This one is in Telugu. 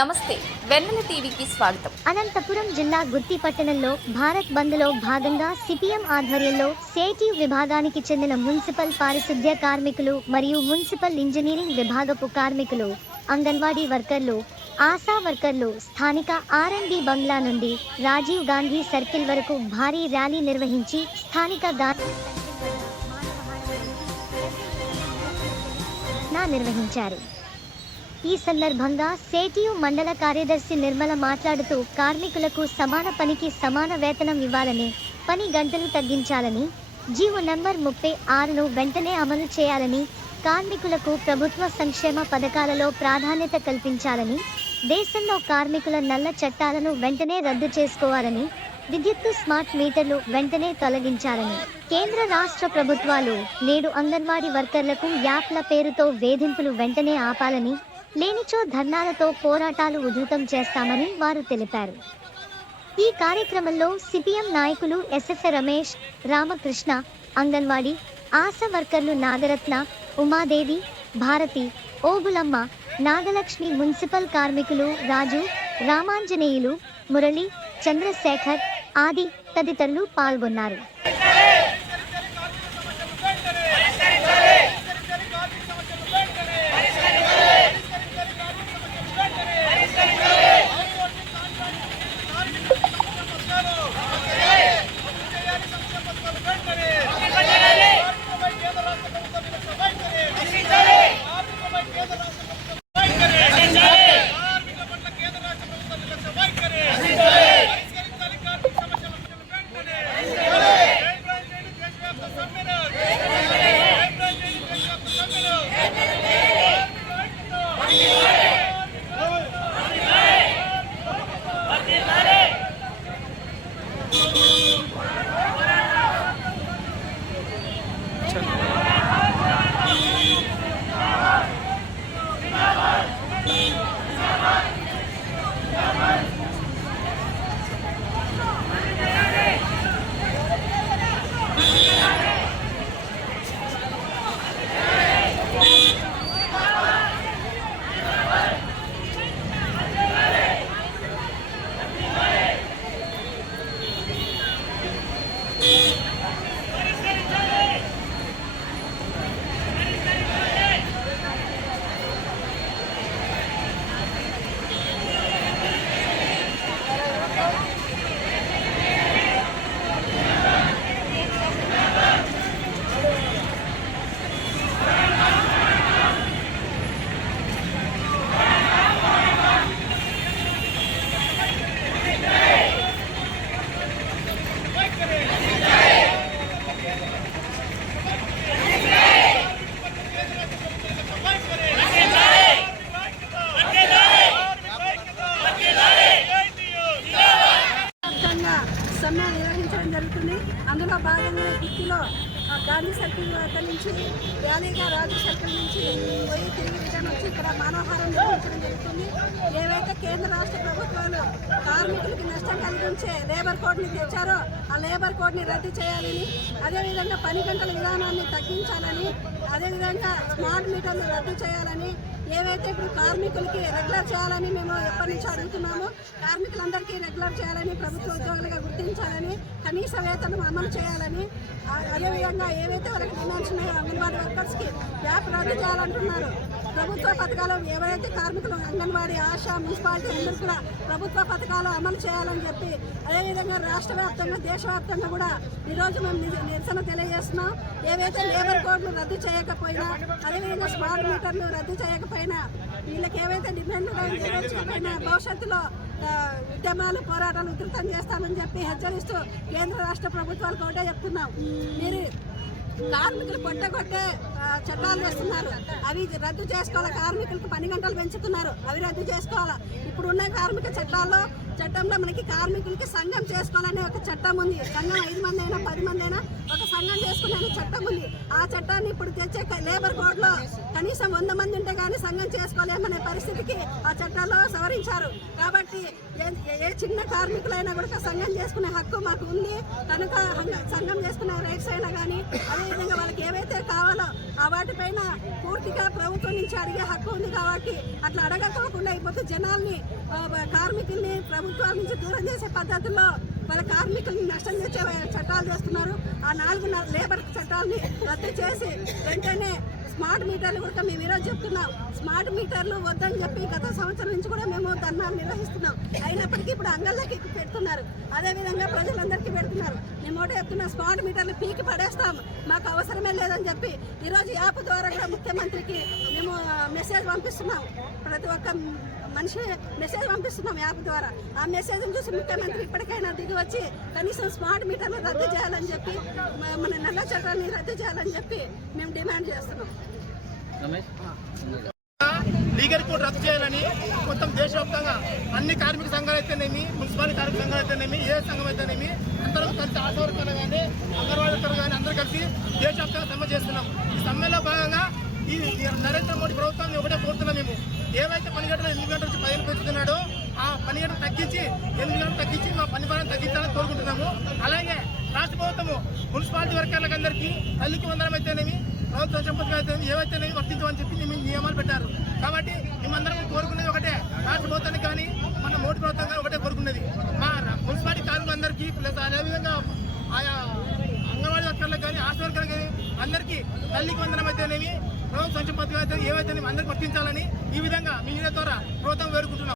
నమస్తే వెన్నెల టీవీకి స్వాగతం. అనంతపురం జిల్లా గుత్తి పట్టణంలో భారత్ బంద్ లో భాగంగా సిపిఎం ఆధ్వర్యంలో సేటివ్ విభాగానికి చెందిన మున్సిపల్ పారిశుద్ధ్య కార్మికులు మరియు మున్సిపల్ ఇంజనీరింగ్ విభాగపు కార్మికులు, అంగన్వాడీ వర్కర్లు, ఆశా వర్కర్లు స్థానిక R&D బంగ్లా నుండి రాజీవ్ గాంధీ సర్కిల్ వరకు భారీ ర్యాలీ నిర్వహించి స్థానిక గాంధీ నిర్వహించారు. ఈ సందర్భంగా సేటియు మండల కార్యదర్శి నిర్మల మాట్లాడుతూ కార్మికులకు సమాన పనికి సమాన వేతనం ఇవ్వాలని, పని గంటలు తగ్గించాలని, జీవో నంబర్ 36ను వెంటనే అమలు చేయాలని, కార్మికులకు ప్రభుత్వ సంక్షేమ పథకాలలో ప్రాధాన్యత కల్పించాలని, దేశంలో కార్మికుల నల్ల చట్టాలను వెంటనే రద్దు చేసుకోవాలని, విద్యుత్తు స్మార్ట్ మీటర్లు వెంటనే తొలగించాలని, కేంద్ర రాష్ట్ర ప్రభుత్వాలు నేడు అంగన్వాడీ వర్కర్లకు యాప్ల పేరుతో వేధింపులు వెంటనే ఆపాలని, లేనిచో ధర్నాలతో పోరాటాలు ఉధృతం చేస్తామని వారు తెలిపారు. ఈ కార్యక్రమంలో సిపిఎం నాయకులు ఎస్ఎఫ్ రమేష్, రామకృష్ణ, అంగన్వాడీ ఆశా వర్కర్లు నాగరత్న, ఉమాదేవి, భారతి, ఓబులమ్మ, నాగలక్ష్మి, మున్సిపల్ కార్మికులు రాజు, రామాంజనేయులు, మురళి, చంద్రశేఖర్ ఆది తదితరులు పాల్గొన్నారు. సమ్మె నిర్వహించడం జరుగుతుంది. అందులో భాగంగా గుత్తిలో గాంధీ సర్కిల్ వద్ద నుంచి ర్యాలీగా రాజు సర్కిల్ నుంచి పోయి తిరిగి రిటర్న్ వచ్చి ఇక్కడ మానవహారం నిర్వహించడం జరుగుతుంది. ఏవైతే కేంద్ర రాష్ట్ర ప్రభుత్వాలు కార్మికులకి నష్టం కలిగించే లేబర్ కోడ్ని తెచ్చారో ఆ లేబర్ కోడ్ని రద్దు చేయాలని, అదేవిధంగా పని గంటల విధానాన్ని తగ్గించాలని, అదేవిధంగా స్మార్ట్ మీటర్లు రద్దు చేయాలని, ఏవైతే ఇప్పుడు కార్మికులకి రెగ్యులర్ చేయాలని మేము ఎప్పటి నుంచి అడుగుతున్నామో కార్మికులందరికీ రెగ్యులర్ చేయాలని, ప్రభుత్వ ఉద్యోగులుగా గుర్తించాలని, కనీస వేతనం అమలు చేయాలని, అదేవిధంగా ఏవైతే వాళ్ళకి డిమాండ్స్ ఉన్నాయో అంగన్వాడీ వర్కర్స్కి యాప్ రద్దు చేయాలంటున్నారు. ప్రభుత్వ పథకాలు ఏవైతే కార్మికులు అంగన్వాడీ ఆశా మున్సిపాలిటీ అందరూ కూడా ప్రభుత్వ పథకాలు అమలు చేయాలని చెప్పి, అదేవిధంగా రాష్ట్ర వ్యాప్తంగా దేశవ్యాప్తంగా కూడా ఈరోజు మేము నిరసన తెలియజేస్తున్నాం. ఏవైతే లేబర్ కోడ్లు రద్దు చేయకపోయినా, అదేవిధంగా స్మార్ట్ మీటర్లు రద్దు చేయకపోయినా, వీళ్ళకి ఏవైతే డిమాండ్లు నెరవేర్చకపోయినా భవిష్యత్తులో ఉద్యమాలు పోరాటాలు ఉధృతం చేస్తామని చెప్పి హెచ్చరిస్తూ కేంద్ర రాష్ట్ర ప్రభుత్వాలకు ఒకటే చెప్తున్నాం. మీరు కార్మికులు కొట్టే చట్టాలు వేస్తున్నారు, అవి రద్దు చేసుకోవాలి. కార్మికులకు పని గంటలు పెంచుతున్నారు, అవి రద్దు చేసుకోవాలి. ఇప్పుడున్న కార్మిక చట్టంలో మనకి కార్మికులకి సంఘం చేసుకోవాలనే ఒక చట్టం ఉంది. సంఘం 5 మంది అయినా 10 మంది అయినా ఒక సంఘం చేసుకునే చట్టం ఉంది. ఆ చట్టాన్ని ఇప్పుడు తెచ్చే లేబర్ కోడ్లో కనీసం 100 మంది ఉంటే కానీ సంఘం చేసుకోలేమనే పరిస్థితికి ఆ చట్టాల్లో సవరించారు. కాబట్టి ఏ చిన్న కార్మికులైనా కూడా సంఘం చేసుకునే హక్కు మాకు ఉంది కనుక సంఘం చేసుకునే రైట్స్ అయినా కానీ, అదేవిధంగా వాళ్ళకి ఏవైతే కావాలో ఆ వాటిపైన పూర్తిగా ప్రభుత్వం నుంచి అడిగే హక్కు ఉంది కాబట్టి అట్లా అడగకోకుండా అయిపోతే జనాల్ని కార్మికుల్ని ప్రభుత్వాల నుంచి దూరం చేసే పద్ధతుల్లో వాళ్ళ కార్మికుల్ని నష్టం తెచ్చే చట్టాలు చేస్తున్నారు. ఆ 4 లేబర్ చట్టాలని రద్దు చేసి వెంటనే స్మార్ట్ మీటర్లు కూడా మేము ఈరోజు చెప్తున్నాం. స్మార్ట్ మీటర్లు వద్దని చెప్పి గత సంవత్సరం నుంచి కూడా మేము ధర్నాలు నిర్వహిస్తున్నాం. అయినప్పటికీ ఇప్పుడు అంగళ్ళకి పెడుతున్నారు, అదేవిధంగా ప్రజలందరికీ పెడుతున్నారు. మేము ఒకటే చెప్తున్నా, స్మార్ట్ మీటర్లు పీకి పడేస్తాం, మాకు అవసరమే లేదని చెప్పి ఈరోజు యాప్ ద్వారా కూడా ముఖ్యమంత్రికి మేము మెసేజ్ పంపిస్తున్నాం. ప్రతి ఒక్క మనిషి మెసేజ్ పంపిస్తున్నాం యాప్ ద్వారా. ఆ మెసేజ్ని చూసి ముఖ్యమంత్రి ఇప్పటికైనా దిగి వచ్చి కనీసం స్మార్ట్ మీటర్లు రద్దు చేయాలని చెప్పి, మన నల్ల చట్టాన్ని రద్దు చేయాలని చెప్పి మేము డిమాండ్ చేస్తున్నాం. లీగల్ కోడ్ రద్దు చేయాలని మొత్తం దేశవ్యాప్తంగా అన్ని కార్మిక సంఘాలు అయితేనేమి, మున్సిపాలిటీ కార్మిక సంఘాలు అయితేనేమి, ఏ సంఘం అయితేనేమి అందరూ కలిసి ఆశా వర్కర్లు కానీ అంగన్వాడీ వర్కర్లు కానీ అందరూ కలిసి దేశవ్యాప్తంగా సమ్మె చేస్తున్నాం. ఈ సమ్మెలో భాగంగా ఈ నరేంద్ర మోడీ ప్రభుత్వాన్ని ఒకటే కోరుతున్నాం. మేము ఏవైతే పని గంటలు 8 గంటల నుంచి 10 పెంచుతున్నాడో ఆ పని గంటలు తగ్గించి 8 గంటలు తగ్గించి మా పని భారం తగ్గించాలని కోరుకుంటున్నాము. అలాగే రాష్ట్ర ప్రభుత్వము మున్సిపాలిటీ వర్కర్లకు అందరికీ తల్లికి వందనం అయితేనేమి, ప్రభుత్వం సంపత్తి అయితే ఏవైతేనేమి వర్తించమని చెప్పి నియమాలు పెట్టారు. కాబట్టి మేమందరం కోరుకునేది ఒకటే, రాష్ట్ర ప్రభుత్వానికి కానీ మన మోడీ ప్రభుత్వం కానీ ఒకటే కోరుకునేది, మా మున్సిపాలిటీ కార్మికులందరికీ ప్లస్ అదేవిధంగా ఆయా అంగన్వాడీ వర్కర్లకు కానీ ఆశా వర్కర్లకు కానీ అందరికీ తల్లికి వందనం అయితేనేమి, ప్రభుత్వ సంక్షేమ పథకాలు అయితే ఏవైతే అందరికీ వర్తించాలని ఈ విధంగా మీ ద్వారా ప్రభుత్వం వేడుకుంటున్నాం.